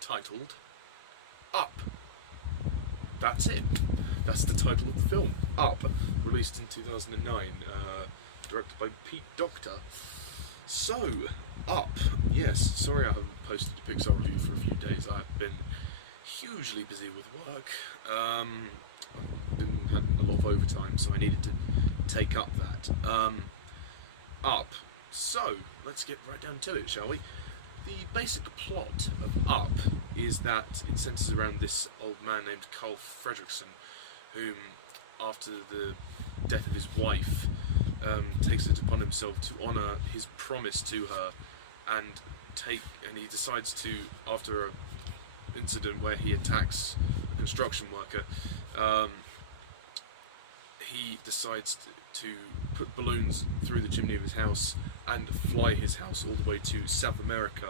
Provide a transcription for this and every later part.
titled Up. That's it. That's the title of the film, Up, released in 2009, directed by Docter. So, Up. Yes, sorry I haven't posted a Pixar review for a few days. I've been hugely busy with work. I've had a lot of overtime, so I needed to take up that. Up. So, let's get right down to it, shall we? The basic plot of Up is that it centres around this old man named Carl Fredrickson, whom, after the death of his wife, takes it upon himself to honour his promise to her, and he decides to, after an incident where he attacks a construction worker, he decides to put balloons through the chimney of his house and fly his house all the way to South America,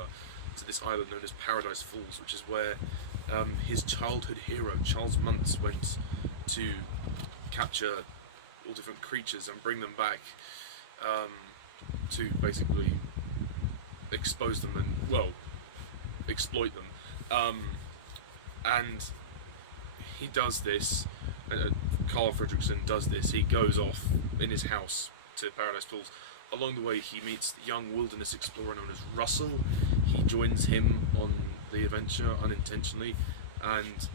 to this island known as Paradise Falls, which is where his childhood hero, Charles Muntz, went to capture all different creatures and bring them back to basically expose them and, well, exploit them. And he does this, Carl Fredrickson does this, he goes off in his house to Paradise Falls. Along the way he meets the young wilderness explorer known as Russell. He joins him on the adventure unintentionally, and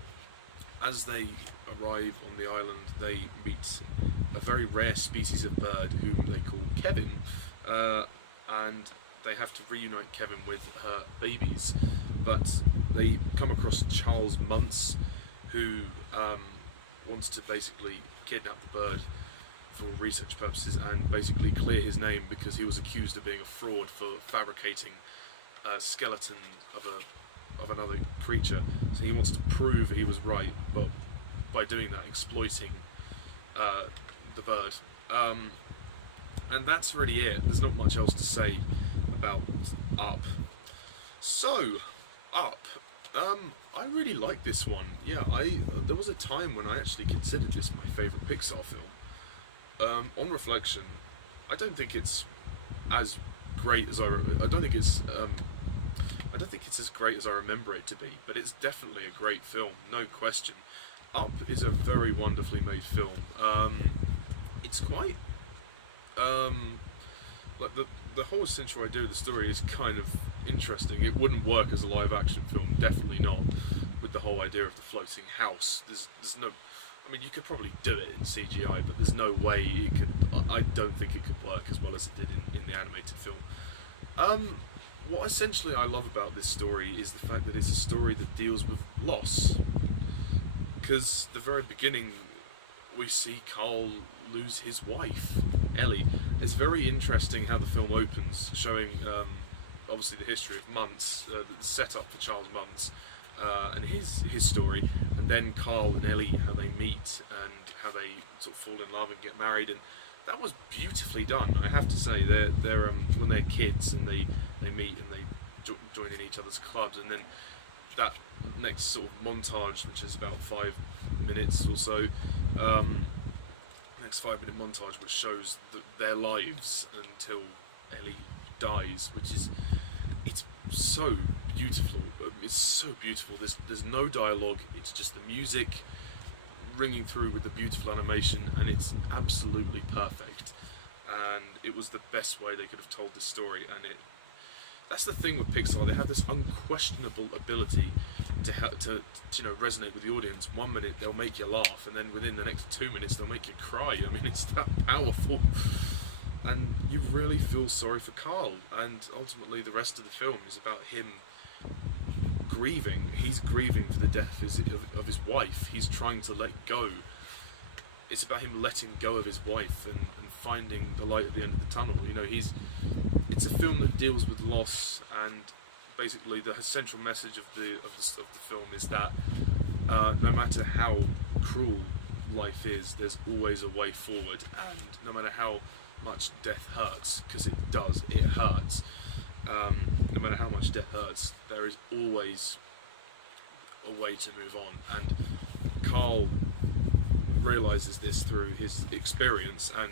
as they arrive on the island they meet a very rare species of bird whom they call Kevin, and they have to reunite Kevin with her babies, but they come across Charles Muntz, who wants to basically kidnap the bird for research purposes and basically clear his name because he was accused of being a fraud for fabricating a skeleton of another creature. So he wants to prove he was right, but by doing that exploiting the bird. And that's really it. There's not much else to say about Up. So, Up. I really like this one. Yeah, there was a time when I actually considered this my favourite Pixar film. On reflection, I don't think it's as great as I don't think it's as great as I remember it to be, but it's definitely a great film, no question. Up is a very wonderfully made film. It's quite like the whole essential idea of the story is kind of interesting. It wouldn't work as a live action film, definitely not, with the whole idea of the floating house. There's no, I mean, you could probably do it in CGI, but there's no way it could. I don't think it could work as well as it did in the animated film. What essentially I love about this story is the fact that it's a story that deals with loss. Because the very beginning, we see Carl lose his wife, Elie. It's very interesting how the film opens, showing obviously the history of Muntz, the setup for Charles Muntz, and his story, and then Carl and Elie, how they meet and how they sort of fall in love and get married, and that was beautifully done. I have to say, they're when they're kids and they meet and they join in each other's clubs, and then that next sort of montage, which is about 5 minutes or so, next 5-minute montage, which shows their lives until Elie dies, which is, it's so beautiful. It's so beautiful. There's no dialogue. It's just the music ringing through with the beautiful animation, and it's absolutely perfect. And it was the best way they could have told this story. And that's the thing with Pixar. They have this unquestionable ability to resonate with the audience. 1 minute they'll make you laugh, and then within the next 2 minutes they'll make you cry. I mean, it's that powerful. And you really feel sorry for Carl, and ultimately the rest of the film is about him grieving. He's grieving for the death of his wife. He's trying to let go. It's about him letting go of his wife and finding the light at the end of the tunnel. You know, it's a film that deals with loss, and basically the central message of the film is that no matter how cruel life is, there's always a way forward, and no matter how much death hurts, because it does, it hurts, no matter how much death hurts, there is always a way to move on. And Carl realises this through his experience and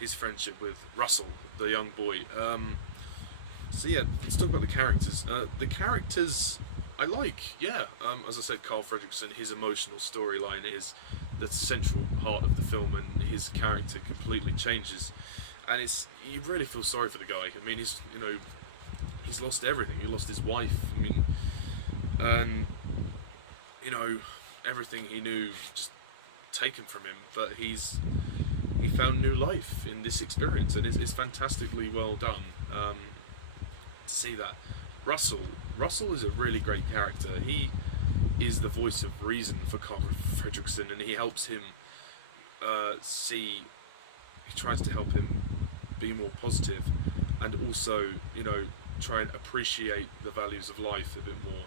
his friendship with Russell, the young boy. So yeah, let's talk about the characters. The characters I like, yeah. As I said, Carl Fredricksen, his emotional storyline is the central heart of the film, and his character completely changes. And you really feel sorry for the guy. I mean, he's lost everything. He lost his wife. I mean, and you know, everything he knew just taken from him. But he found new life in this experience, and it's fantastically well done. To see that. Russell is a really great character. He is the voice of reason for Carl Fredricksen, and he helps him see. He tries to help him be more positive, and also, you know, try and appreciate the values of life a bit more.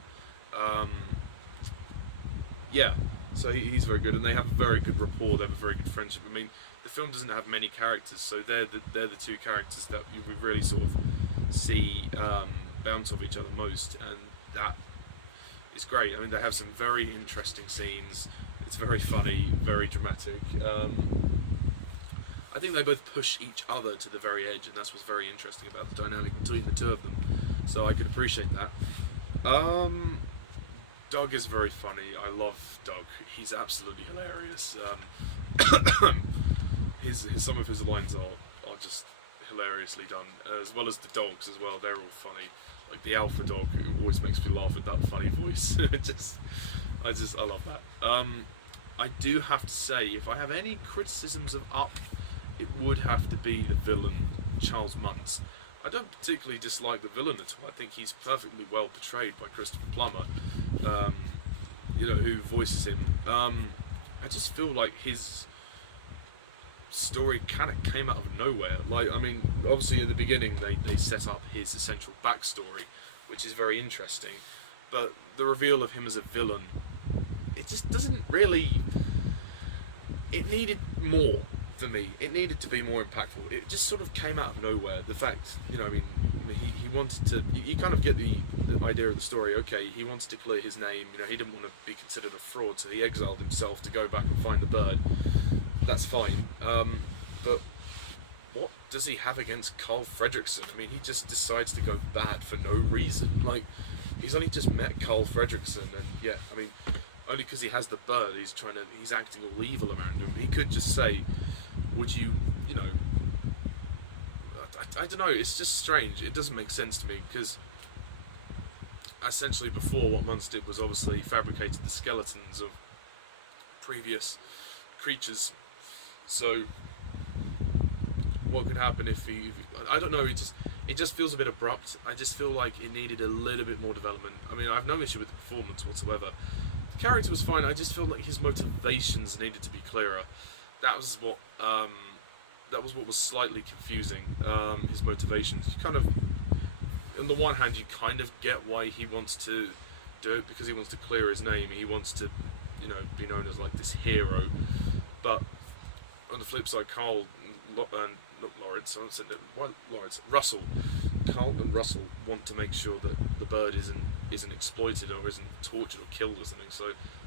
Yeah, so he's very good, and they have a very good rapport. They have a very good friendship. I mean, the film doesn't have many characters, so they're the two characters that you really sort of see bounce off each other most, and that is great. I mean, they have some very interesting scenes. It's very funny, very dramatic. I think they both push each other to the very edge, and that's what's very interesting about the dynamic between the two of them. So I can appreciate that. Doug is very funny. I love Doug. He's absolutely hilarious. Some of his lines are just hilariously done, as well as the dogs as well. They're all funny. Like the alpha dog, who always makes me laugh with that funny voice. I love that. I do have to say, if I have any criticisms of Up, it would have to be the villain, Charles Muntz. I don't particularly dislike the villain at all. I think he's perfectly well portrayed by Christopher Plummer, you know, who voices him. I just feel like his story kind of came out of nowhere. Like, I mean, obviously at the beginning they set up his essential backstory, which is very interesting, but the reveal of him as a villain, it just doesn't really... It needed more for me. It needed to be more impactful. It just sort of came out of nowhere. The fact, you know, I mean, he wanted to... You kind of get the idea of the story. Okay, he wanted to clear his name. You know, he didn't want to be considered a fraud, so he exiled himself to go back and find the bird. That's fine. But what does he have against Carl Fredricksen? I mean, he just decides to go bad for no reason. Like, he's only just met Carl Fredricksen, and yeah, I mean, only because he has the bird, he's acting all evil around him. He could just say, would you, you know, I don't know, it's just strange. It doesn't make sense to me, because essentially before, what Muntz did was obviously fabricated the skeletons of previous creatures. So what could happen if he I don't know, it just feels a bit abrupt. I just feel like it needed a little bit more development. I mean, I have no issue with the performance whatsoever. The character was fine. I just feel like his motivations needed to be clearer. That was what was slightly confusing. His motivations. You kind of, on the one hand, you kind of get why he wants to do it, because he wants to clear his name. He wants to, you know, be known as like this hero. But on the flip side, Russell. Carl and Russell want to make sure that the bird isn't exploited or isn't tortured or killed or something. So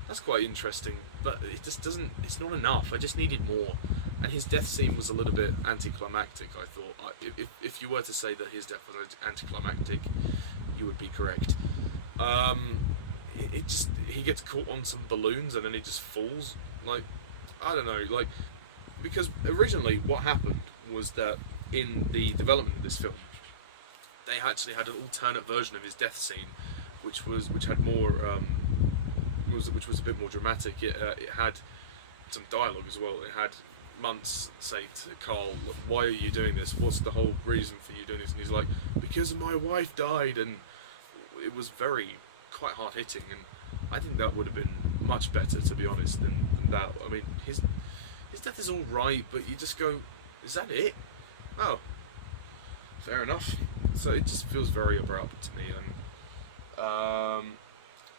that's quite interesting. But it just doesn't. It's not enough. I just needed more. And his death scene was a little bit anticlimactic. I thought. If you were to say that his death was anticlimactic, you would be correct. He gets caught on some balloons and then he just falls. Like, I don't know. Like, because originally what happened was that in the development of this film, they actually had an alternate version of his death scene, which had more, which was a bit more dramatic. It had some dialogue as well. It had Muntz say to Carl, "Why are you doing this? What's the whole reason for you doing this?" And he's like, "Because my wife died," and it was quite hard hitting. And I think that would have been much better, to be honest, than that. I mean, his death is all right, but you just go, "Is that it? Oh, fair enough." So it just feels very abrupt to me, and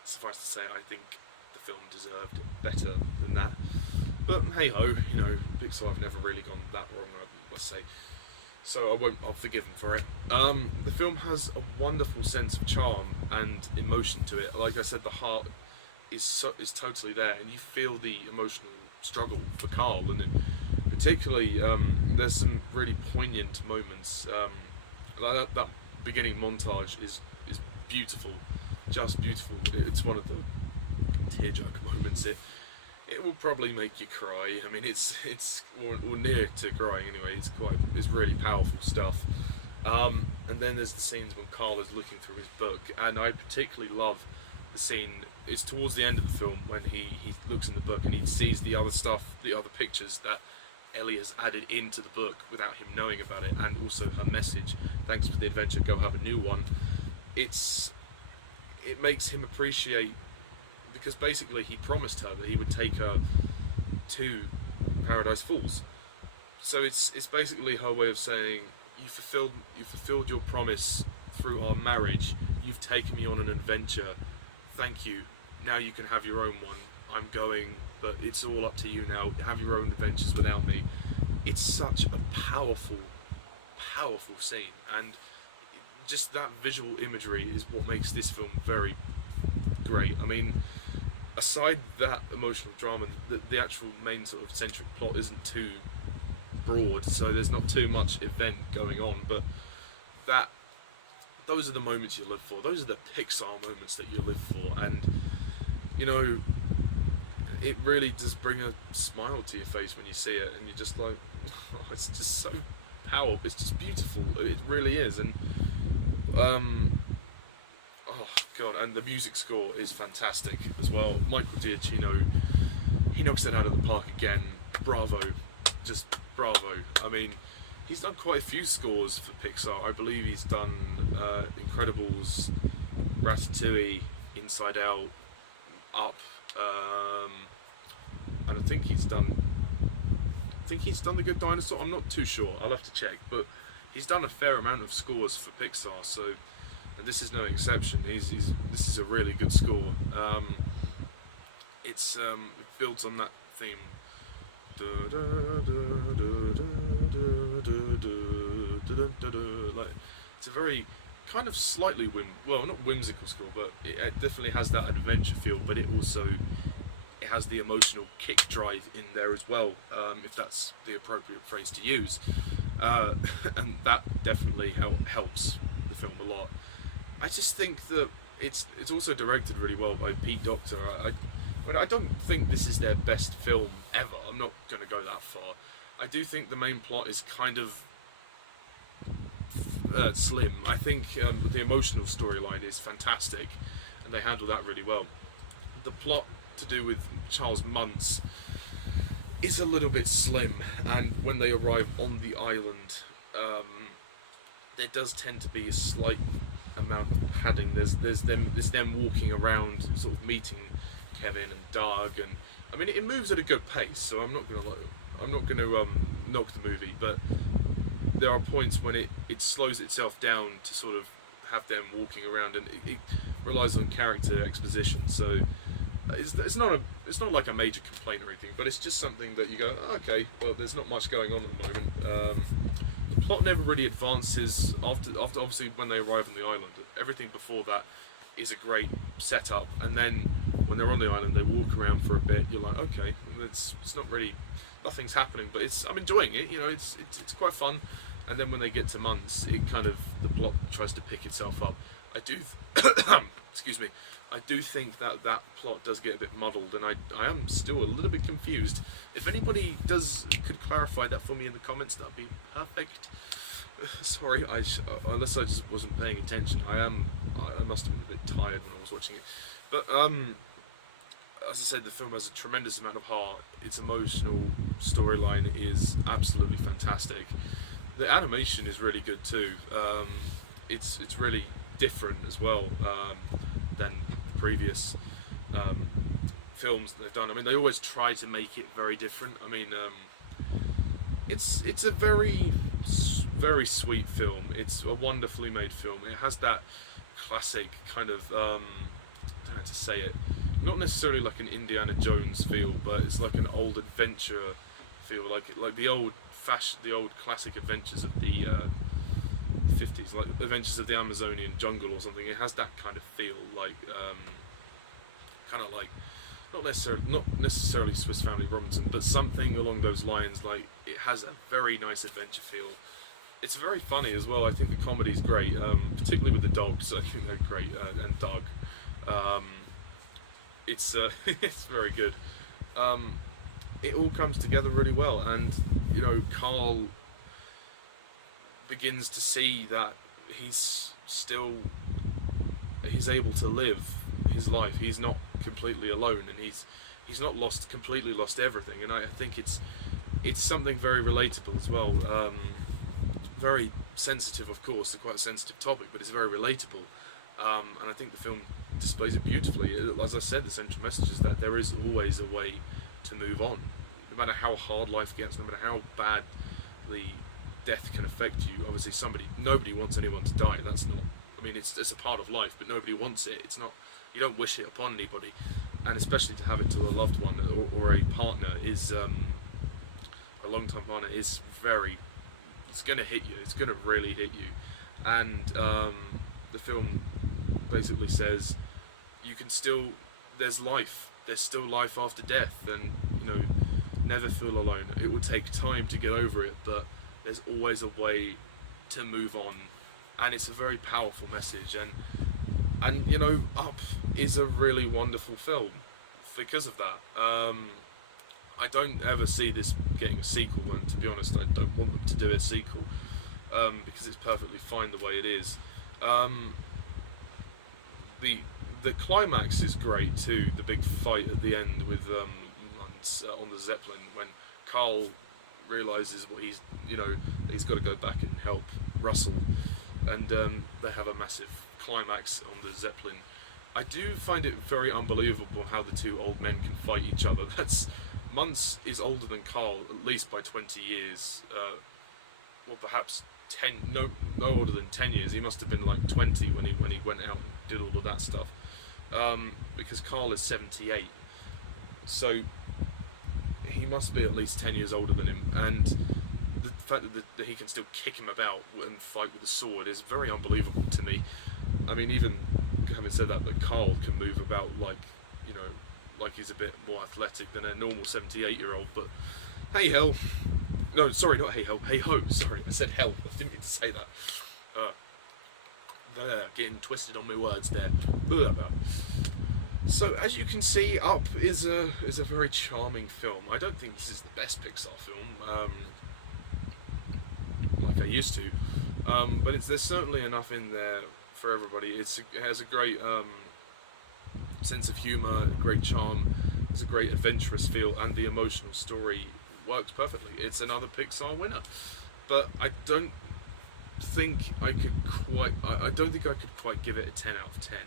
suffice to say, I think the film deserved better than that. But hey ho, you know, Pixar have never really gone that wrong, I must say. So I'll forgive them for it. The film has a wonderful sense of charm and emotion to it. Like I said, the heart is totally there, and you feel the emotional struggle for Carl, and particularly there's some really poignant moments. Like that beginning montage is beautiful. just beautiful. It's one of the tearjerker moments. It will probably make you cry. I mean, it's or near to crying anyway. It's really powerful stuff. And then there's the scenes when Carl is looking through his book, and I particularly love the scene. It's towards the end of the film when he looks in the book and he sees the other stuff, the other pictures that Elie has added into the book without him knowing about it, and also her message, thanks for the adventure, go have a new one. It makes him appreciate, because basically he promised her that he would take her to Paradise Falls. So it's basically her way of saying, you fulfilled your promise through our marriage, you've taken me on an adventure, thank you, now you can have your own one, I'm going, but it's all up to you now, have your own adventures without me. It's such a powerful scene, and just that visual imagery is what makes this film very great. I mean, aside that emotional drama, the actual main sort of centric plot isn't too broad, so there's not too much event going on, but those are the moments you live for. Those are the Pixar moments that you live for, and you know, it really does bring a smile to your face when you see it, and you're just like, oh, it's just so powerful. It's just beautiful. It really is, and oh god, and the music score is fantastic as well. Michael Giacchino, he knocks it out of the park again. Bravo, just bravo. I mean, he's done quite a few scores for Pixar. I believe he's done Incredibles, Ratatouille, Inside Out, Up, and I think he's done The Good Dinosaur. I'm not too sure. I'll have to check, but he's done a fair amount of scores for Pixar. So, and this is no exception. This is a really good score. It builds on that theme. Like, it's a very kind of slightly not whimsical score, but it definitely has that adventure feel, but it has the emotional kick drive in there as well, if that's the appropriate phrase to use, and that definitely helps the film a lot. I just think that it's also directed really well by Pete Docter. I don't think this is their best film ever. I'm not going to go that far. I do think the main plot is kind of slim. I think the emotional storyline is fantastic, and they handle that really well. The plot to do with Charles Muntz is a little bit slim, and when they arrive on the island, there does tend to be a slight amount of padding. There's them walking around, sort of meeting Kevin and Doug, and I mean it moves at a good pace. So I'm not gonna knock the movie, but there are points when it slows itself down to sort of have them walking around, and it relies on character exposition. So it's not like a major complaint or anything, but it's just something that you go, oh, okay, well, there's not much going on at the moment. The plot never really advances after obviously when they arrive on the island. Everything before that is a great setup, and then when they're on the island, they walk around for a bit. You're like, okay, it's not really, nothing's happening, but I'm enjoying it. You know, it's quite fun. And then when they get to Muntz, the plot tries to pick itself up. Excuse me. I do think that plot does get a bit muddled, and I am still a little bit confused. If anybody could clarify that for me in the comments, that'd be perfect. Sorry, unless I just wasn't paying attention. I must have been a bit tired when I was watching it. But as I said, the film has a tremendous amount of heart. Its emotional storyline is absolutely fantastic. The animation is really good too. It's really different as well than previous films that they've done. I mean, they always try to make it very different. I mean, it's a very sweet film. It's a wonderfully made film. It has that classic kind of I don't know how to say it. Not necessarily like an Indiana Jones feel, but it's like an old adventure feel, like the old classic adventures of the 50s, like Adventures of the Amazonian Jungle or something. It has that kind of feel, like kind of like not necessarily Swiss Family Robinson, but something along those lines. Like, it has a very nice adventure feel. It's very funny as well. I think the comedy's great, particularly with the dogs. I think they're great, and Doug. It's it's very good. It all comes together really well, and you know, Carl begins to see that he's able to live his life. He's not completely alone, and he's not completely lost everything. And I think it's something very relatable as well. Very sensitive, of course, a quite sensitive topic, but it's very relatable. And I think the film displays it beautifully. As I said, the central message is that there is always a way to move on, no matter how hard life gets, no matter how bad the death can affect you. Obviously, nobody wants anyone to die. That's not. I mean, it's a part of life, but nobody wants it. It's not. You don't wish it upon anybody, and especially to have it to a loved one or a partner is a long-time partner is very. It's going to hit you. It's going to really hit you, and the film basically says you can still. There's life. There's still life after death, and you know, never feel alone. It will take time to get over it, but there's always a way to move on, and it's a very powerful message. And you know, Up is a really wonderful film because of that. I don't ever see this getting a sequel, and to be honest, I don't want them to do a sequel because it's perfectly fine the way it is. The climax is great too. The big fight at the end with on the Zeppelin, when Carl realizes what he's got to go back and help Russell, and they have a massive climax on the Zeppelin. I do find it very unbelievable how the two old men can fight each other. Muntz is older than Carl, at least by 20 years, or perhaps 10. No older than 10 years. He must have been like 20 when he went out and did all of that stuff, because Carl is 78. So he must be at least 10 years older than him, and the fact that he can still kick him about and fight with a sword is very unbelievable to me. I mean, even having said that Carl can move about like he's a bit more athletic than a normal 78-year-old, but hey hell. No, sorry, not hey hell, hey ho, sorry, I said hell, I didn't mean to say that. There, getting twisted on my words there. So, as you can see, Up is a very charming film. I don't think this is the best Pixar film, like I used to, but there's certainly enough in there for everybody. It has a great sense of humour, a great charm, it's a great adventurous feel, and the emotional story works perfectly. It's another Pixar winner, but I don't think I could quite give it a 10 out of 10.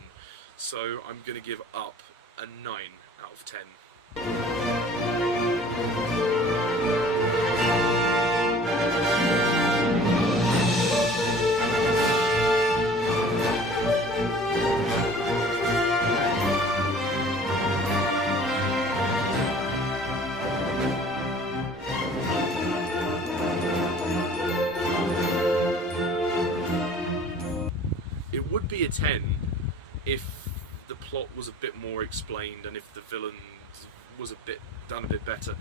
So I'm going to give Up a 9 out of 10. It would be a 10 if the plot was a bit more explained and if the villain was done a bit better.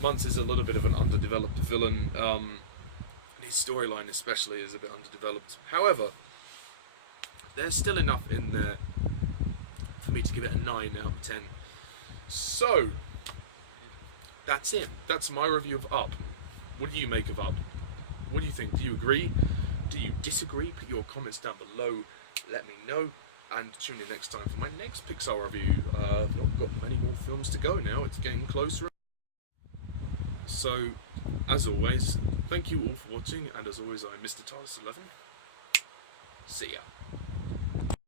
Muntz is a little bit of an underdeveloped villain, and his storyline especially is a bit underdeveloped. However, there's still enough in there for me to give it a 9 out of 10. So, that's it. That's my review of Up. What do you make of Up? What do you think? Do you agree? Do you disagree? Put your comments down below. Let me know. And tune in next time for my next Pixar review. I've not got many more films to go now. It's getting closer. So, as always, thank you all for watching. And as always, I'm Mr. TARDIS11. See ya.